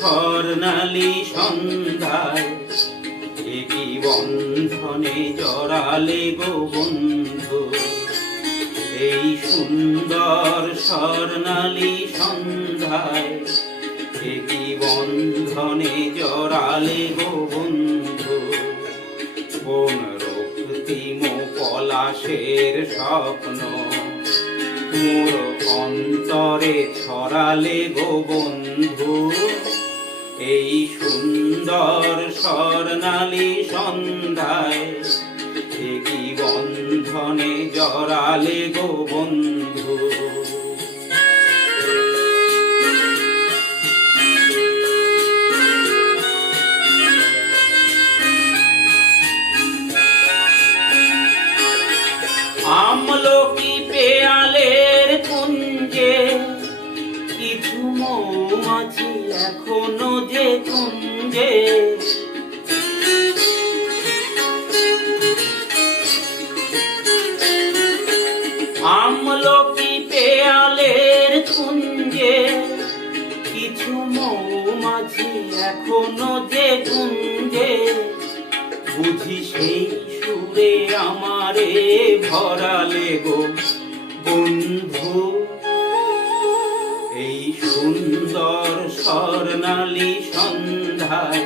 স্বর্ণালী সন্ধ্যায়। একই বন্ধনে জড়ালে গো বন্ধু। এই সুন্দর স্বর্ণালী সন্ধ্যায় একই বন্ধনে জড়ালে গো বন্ধু। কোন রক্তিম পলাশের স্বপ্ন মোর অন্তরে ছড়ালে গো বন্ধু। এই সুন্দর স্বর্ণালী সন্ধ্যায় বন্ধনে জড়ালে গো বন্ধু। কুঞ্জে আমলকি পেয়ালের কুঞ্জে কিছু মৌমাছি এখনও যে কুঞ্জে বুঝি সেই সুরে আমারে ভরালে গো বন্ধু। স্বর্ণালী সন্ধ্যায়।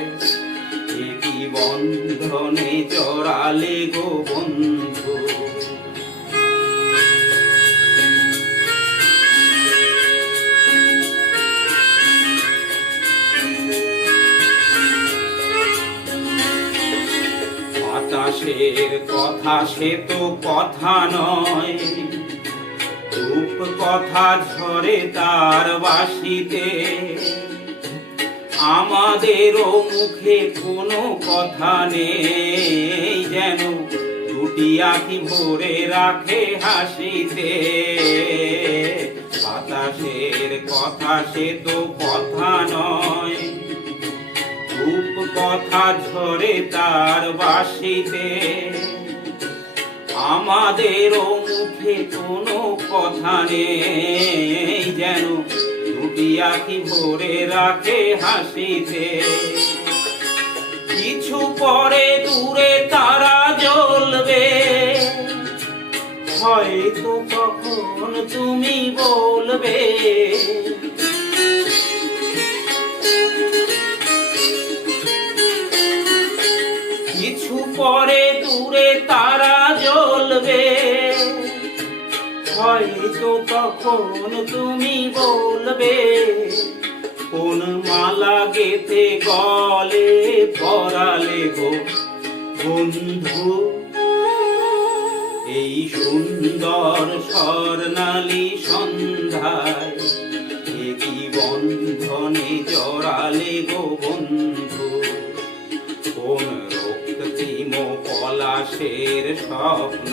একই বন্ধনে জড়ালে গো বন্ধু? বাতাসের কথা সে তো কথা নয়। রূপ কথা ঝরে তার বাসিতে। আমাদেরও মুখে কোনো কথা নেই যেন দুটি আঁখি ভরে রাখে হাসিতে। বাতাসের কথা সে তো কথা নয়। রূপ কথা ঝরে তার বাসিতে। আমাদেরও মুখে কোনো কথা নেই যেন দুটি কি ভরে রাখে হাসিতে? কিছু পরে দূরে তারা জ্বলবে। হয়তো কখন তুমি বলবে হয়তো তখন তুমি বলবে? কোন মালা গেতে গলে পরালে গো বন্ধু? এই সুন্দর স্বর্ণালী সন্ধ্যায় একই বন্ধনে জড়ালে গো বন্ধু? কোন রক্তিম পলাশের স্বপ্ন